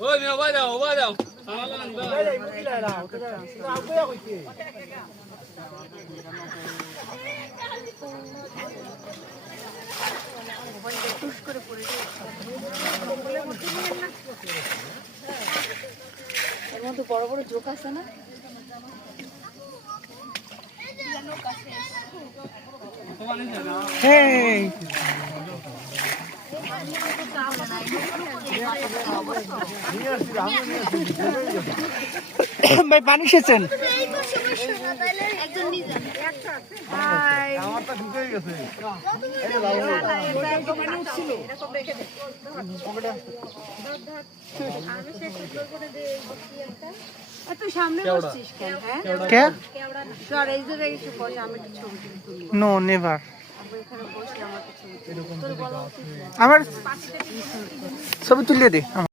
ওই মিয়া ওবা দাও এর মধ্যে বড় বড় জোক আছে না? ভাই পানি খেয়েছেন? No never. আমার ছবি তুলিয়ে দে।